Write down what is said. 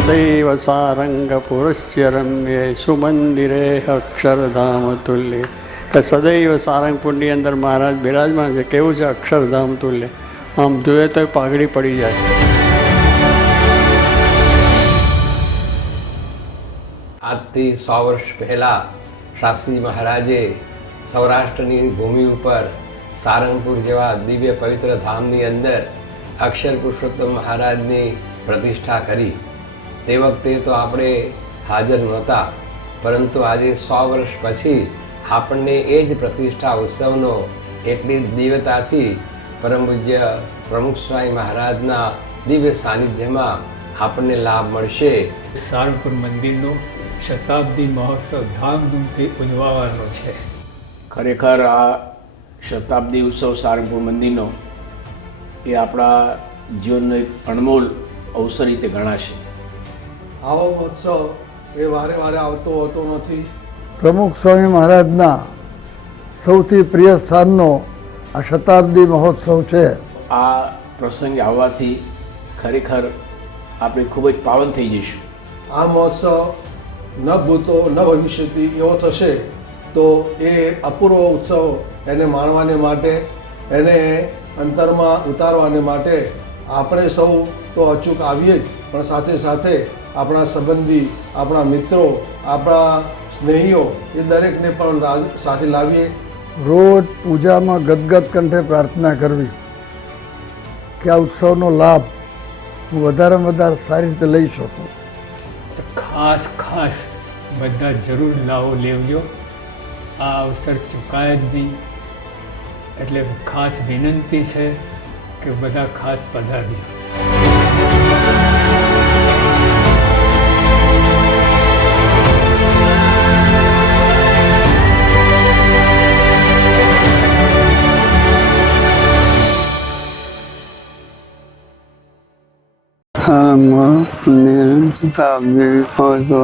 સદૈવ સારંગ પુરસ્ય રમ્યે સુમંદિરે અક્ષરધામ તુલ્ય. કે સદૈવ સારંગપુરની અંદર મહારાજ બિરાજમાન છે. કેવું છે? અક્ષરધામ તુલ્ય. આમ જોઈએ તો પાઘડી પડી જાય. આજથી 100 વર્ષ પહેલાં શાસ્ત્રી મહારાજે સૌરાષ્ટ્રની ભૂમિ ઉપર સારંગપુર જેવા દિવ્ય પવિત્ર ધામની અંદર અક્ષર પુરુષોત્તમ મહારાજની પ્રતિષ્ઠા કરી. તે વખતે તો આપણે હાજર નહોતા, પરંતુ આજે 100 વર્ષ પછી આપણને એ જ પ્રતિષ્ઠા ઉત્સવનો એટલી જ દિવ્યતાથી પરમ પૂજ્ય પ્રમુખ સ્વામી મહારાજના દિવ્ય સાનિધ્યમાં આપણને લાભ મળશે. સારંગપુર મંદિરનો શતાબ્દી મહોત્સવ ધામધૂમથી ઉજવવાનો છે. ખરેખર આ શતાબ્દી ઉત્સવ સારંગપુર મંદિરનો એ આપણા જીવનનો એક અણમોલ અવસર રીતે ગણાશે. આવો મહોત્સવ એ વારે વારે આવતો હોતો નથી. પ્રમુખ સ્વામી મહારાજના સૌથી પ્રિય સ્થાનનો આ શતાબ્દી મહોત્સવ છે. આ પ્રસંગે આવવાથી ખરેખર આપણે ખૂબ જ પાવન થઈ જઈશું. આ મહોત્સવ ન ભૂતો ન ભવિષ્યથી એવો થશે તો એ અપૂર્વ ઉત્સવ એને માણવાને માટે, એને અંતરમાં ઉતારવાને માટે આપણે સૌ તો અચૂક આવીએ જ, પણ સાથે સાથે આપણા સંબંધી, આપણા મિત્રો, આપણા સ્નેહીઓ એ દરેકને પણ સાથે લાવીએ. રોજ પૂજામાં ગદગદ કંઠે પ્રાર્થના કરવી કે આ ઉત્સવનો લાભ હું વધારેમાં વધારે સારી રીતે લઈ શકું. તો ખાસ બધા જરૂર લાવો લેવજો. આ અવસર ચૂકાય જ નહીં. એટલે ખાસ વિનંતી છે કે બધા ખાસ પધારજો. શતાબ્દી મહોત્સવ